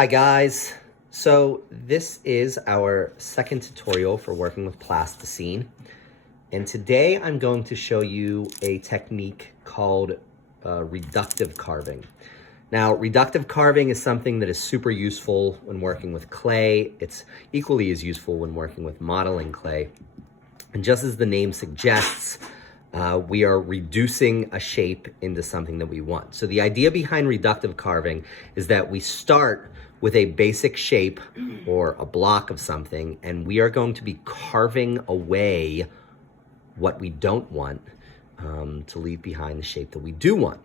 Hi guys, so this is our second tutorial for working with plasticine, and today I'm going to show you a technique called reductive carving. Now, reductive carving is something that is super useful when working with clay. It's equally as useful when working with modeling clay. And just as the name suggests, we are reducing a shape into something that we want. So the idea behind reductive carving is that we start with a basic shape or a block of something, and we are going to be carving away what we don't want to leave behind the shape that we do want.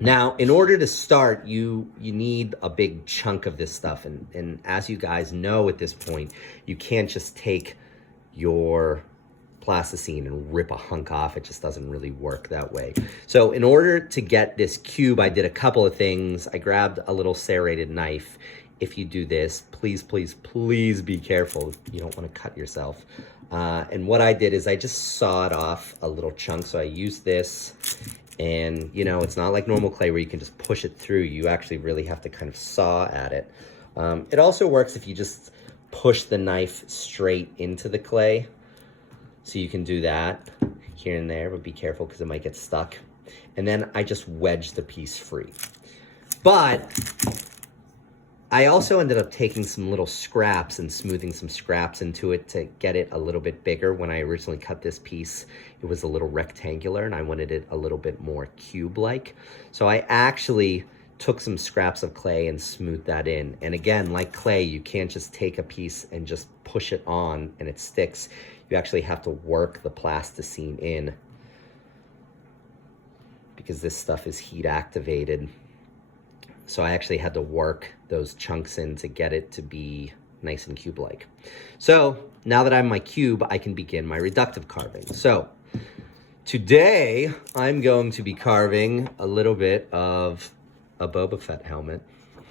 Now, in order to start, you need a big chunk of this stuff. And as you guys know at this point, you can't just take your plasticine and rip a hunk off. It just doesn't really work that way. So in order to get this cube, I did a couple of things. I grabbed a little serrated knife. If you do this, please, please, please be careful. You don't want to cut yourself. And what I did is I just sawed off a little chunk. So I used this. And, you know, it's not like normal clay where you can just push it through. You actually really have to kind of saw at it. It also works if you just push the knife straight into the clay. So you can do that here and there, but be careful because it might get stuck. And then I just wedged the piece free. But I also ended up taking some little scraps and smoothing some scraps into it to get it a little bit bigger. When I originally cut this piece, it was a little rectangular and I wanted it a little bit more cube-like. So I actually took some scraps of clay and smoothed that in. And again, like clay, you can't just take a piece and just push it on and it sticks. You actually have to work the plasticine in because this stuff is heat activated. So I actually had to work those chunks in to get it to be nice and cube-like. So now that I have my cube, I can begin my reductive carving. So today I'm going to be carving a little bit of a Boba Fett helmet.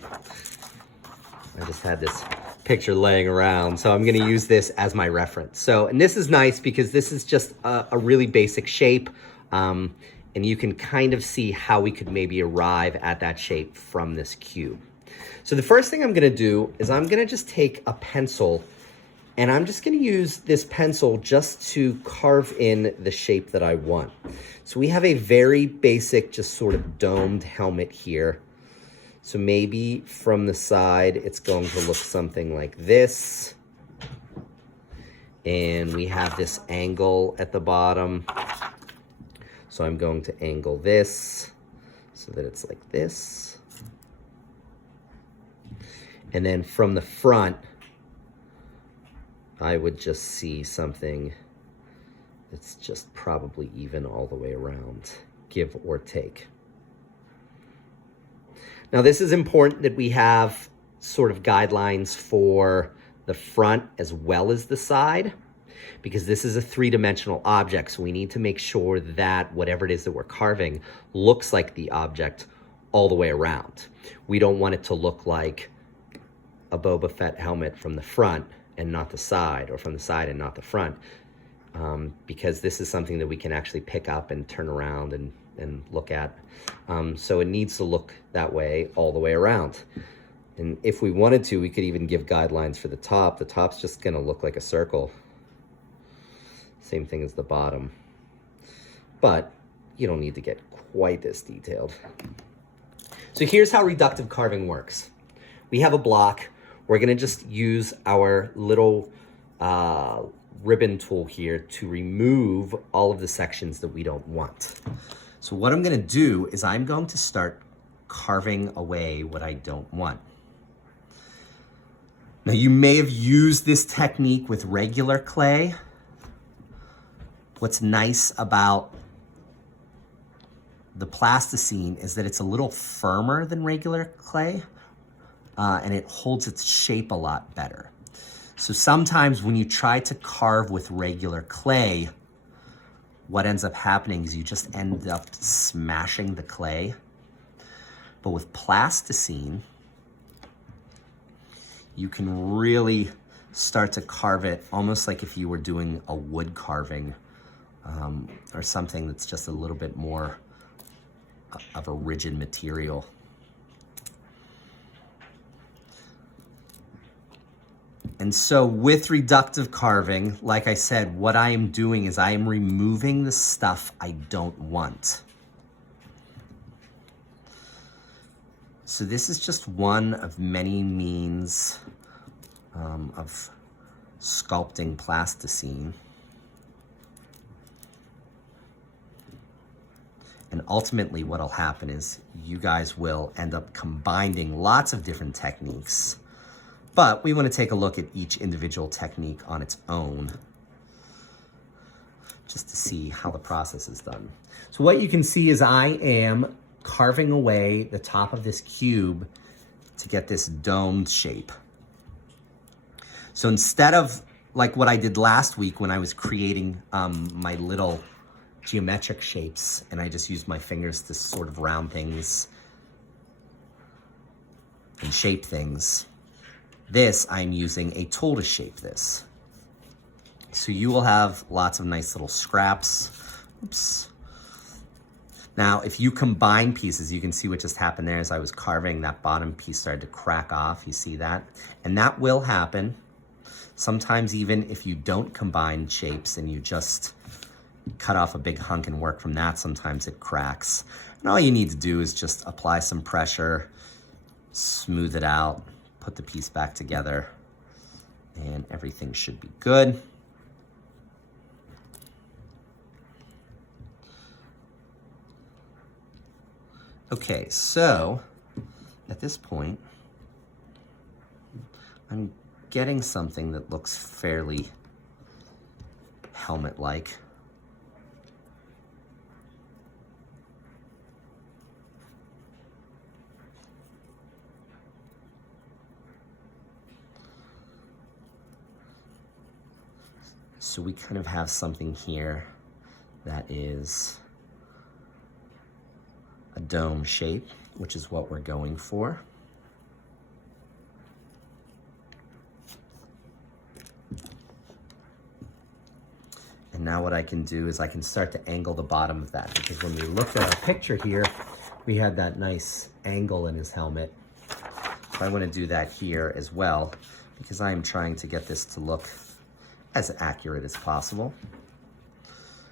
I just had this picture laying around, so I'm gonna use this as my reference. So, and this is nice because this is just a really basic shape, and you can kind of see how we could maybe arrive at that shape from this cube. So the first thing I'm gonna do is I'm gonna just take a pencil and I'm just gonna use this pencil just to carve in the shape that I want. So we have a very basic, just sort of domed helmet here. So maybe from the side, it's going to look something like this. And we have this angle at the bottom. So I'm going to angle this so that it's like this. And then from the front, I would just see something that's just probably even all the way around, give or take. Now, this is important that we have sort of guidelines for the front as well as the side, because this is a three-dimensional object. So we need to make sure that whatever it is that we're carving looks like the object all the way around. We don't want it to look like a Boba Fett helmet from the front and not the side, or from the side and not the front, because this is something that we can actually pick up and turn around and look at. So it needs to look that way all the way around. And if we wanted to, we could even give guidelines for the top. The top's just gonna look like a circle. Same thing as the bottom. But you don't need to get quite this detailed. So here's how reductive carving works. We have a block. We're gonna just use our little ribbon tool here to remove all of the sections that we don't want. So what I'm gonna do is I'm going to start carving away what I don't want. Now you may have used this technique with regular clay. What's nice about the plasticine is that it's a little firmer than regular clay, and it holds its shape a lot better. So sometimes when you try to carve with regular clay, what ends up happening is you just end up smashing the clay. But with plasticine, you can really start to carve it almost like if you were doing a wood carving, or something that's just a little bit more of a rigid material. And so with reductive carving, like I said, what I am doing is I am removing the stuff I don't want. So this is just one of many means of sculpting plasticine. And ultimately what'll happen is you guys will end up combining lots of different techniques, but we want to take a look at each individual technique on its own just to see how the process is done. So what you can see is I am carving away the top of this cube to get this domed shape. So instead of like what I did last week when I was creating my little geometric shapes and I just used my fingers to sort of round things and shape things, this I'm using a tool to shape this. So you will have lots of nice little scraps. Oops. Now, if you combine pieces, you can see what just happened there as I was carving, that bottom piece started to crack off. You see that? And that will happen. Sometimes even if you don't combine shapes and you just cut off a big hunk and work from that, sometimes it cracks. And all you need to do is just apply some pressure, smooth it out, put the piece back together, and everything should be good. Okay, so at this point, I'm getting something that looks fairly helmet-like. So we kind of have something here that is a dome shape, which is what we're going for. And now what I can do is I can start to angle the bottom of that, because when we looked at our picture here, we had that nice angle in his helmet. So I want to do that here as well, because I am trying to get this to look as accurate as possible.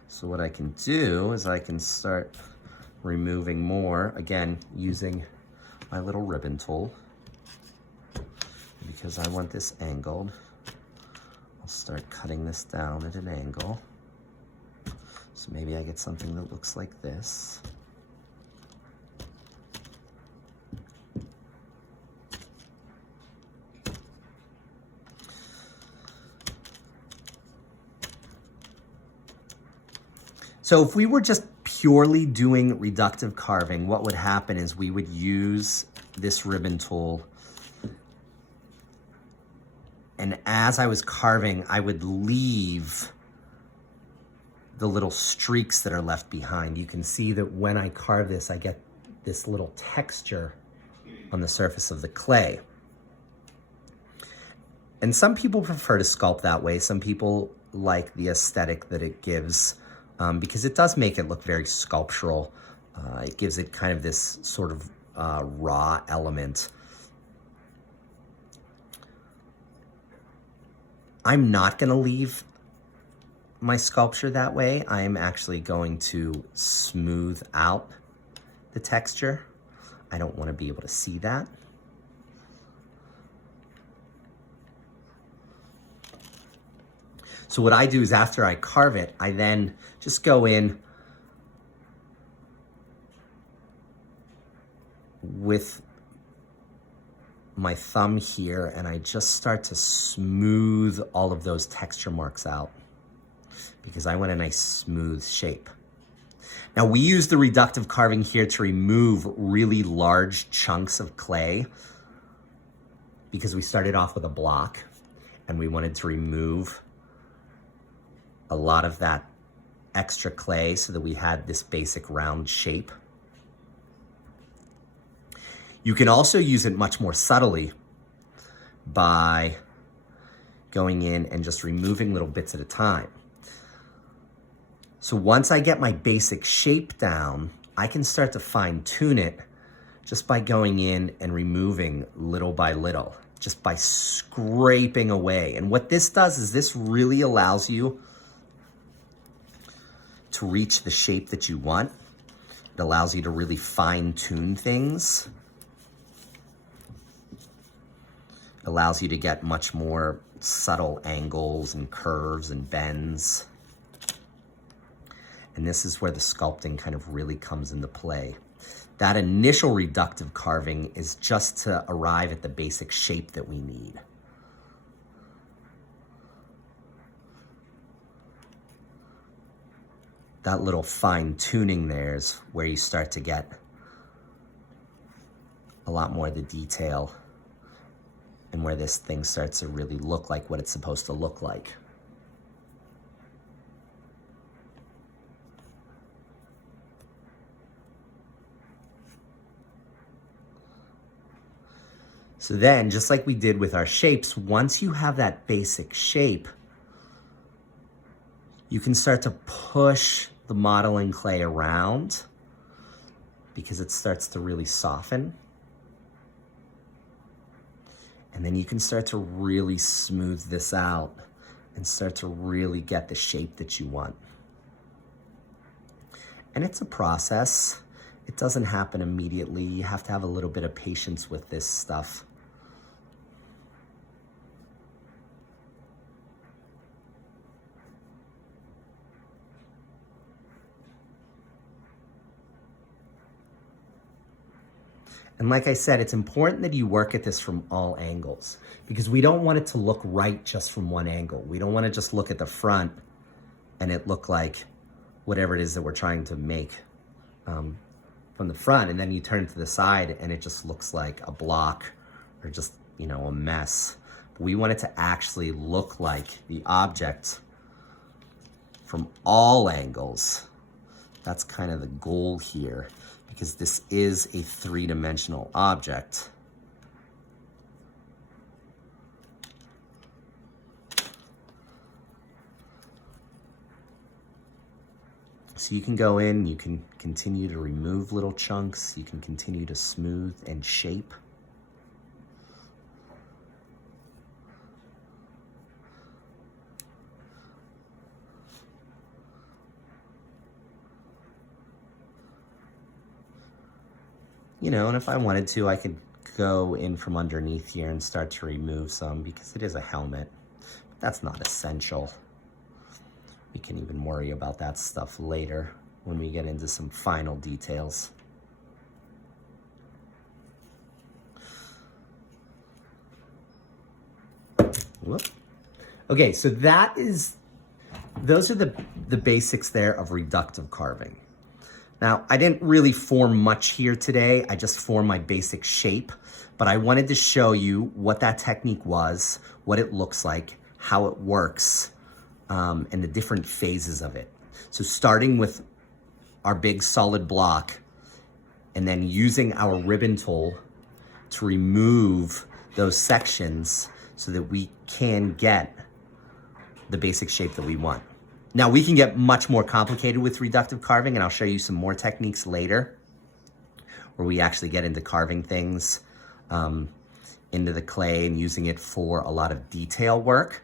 So what I can do is I can start removing more, again, using my little ribbon tool. Because I want this angled, I'll start cutting this down at an angle. So maybe I get something that looks like this. So if we were just purely doing reductive carving, what would happen is we would use this ribbon tool, and as I was carving, I would leave the little streaks that are left behind. You can see that when I carve this, I get this little texture on the surface of the clay. And some people prefer to sculpt that way. Some people like the aesthetic that it gives, because it does make it look very sculptural. It gives it kind of this sort of raw element. I'm not gonna leave my sculpture that way. I am actually going to smooth out the texture. I don't wanna be able to see that. So what I do is after I carve it, I then just go in with my thumb here and I just start to smooth all of those texture marks out because I want a nice smooth shape. Now we use the reductive carving here to remove really large chunks of clay because we started off with a block and we wanted to remove a lot of that extra clay so that we had this basic round shape. You can also use it much more subtly by going in and just removing little bits at a time. So once I get my basic shape down, I can start to fine tune it just by going in and removing little by little. just by scraping away. And what this does is this really allows you to reach the shape that you want. It allows you to really fine tune things. It allows you to get much more subtle angles and curves and bends. And this is where the sculpting kind of really comes into play. That initial reductive carving is just to arrive at the basic shape that we need. That little fine tuning there is where you start to get a lot more of the detail and where this thing starts to really look like what it's supposed to look like. So then, just like we did with our shapes, once you have that basic shape, you can start to push the modeling clay around because it starts to really soften. And then you can start to really smooth this out and start to really get the shape that you want. And it's a process. It doesn't happen immediately. You have to have a little bit of patience with this stuff. And like I said, it's important that you work at this from all angles because we don't want it to look right just from one angle. We don't want to just look at the front and it look like whatever it is that we're trying to make from the front, and then you turn it to the side and it just looks like a block or just, you know, a mess. We want it to actually look like the object from all angles. That's kind of the goal here, because this is a three-dimensional object. So you can go in, you can continue to remove little chunks, you can continue to smooth and shape. You know, and if I wanted to, I could go in from underneath here and start to remove some because it is a helmet. But that's not essential. We can even worry about that stuff later when we get into some final details. Whoop. Okay, so those are the basics there of reductive carving. Now, I didn't really form much here today. I just formed my basic shape, but I wanted to show you what that technique was, what it looks like, how it works, and the different phases of it. So starting with our big solid block and then using our ribbon tool to remove those sections so that we can get the basic shape that we want. Now we can get much more complicated with reductive carving, and I'll show you some more techniques later where we actually get into carving things into the clay and using it for a lot of detail work,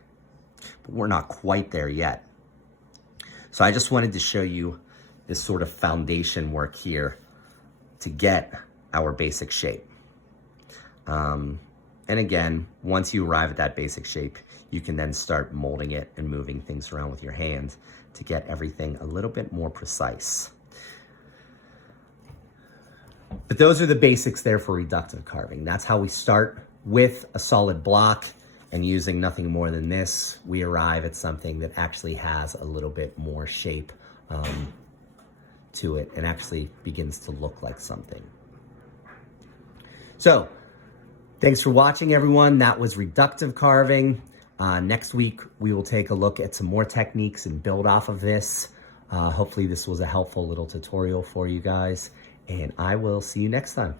but we're not quite there yet. So I just wanted to show you this sort of foundation work here to get our basic shape. And again, once you arrive at that basic shape, you can then start molding it and moving things around with your hand to get everything a little bit more precise. But those are the basics there for reductive carving. That's how we start with a solid block, and using nothing more than this, we arrive at something that actually has a little bit more shape to it and actually begins to look like something. So, thanks for watching, everyone. That was reductive carving. Next week, we will take a look at some more techniques and build off of this. Hopefully this was a helpful little tutorial for you guys, and I will see you next time.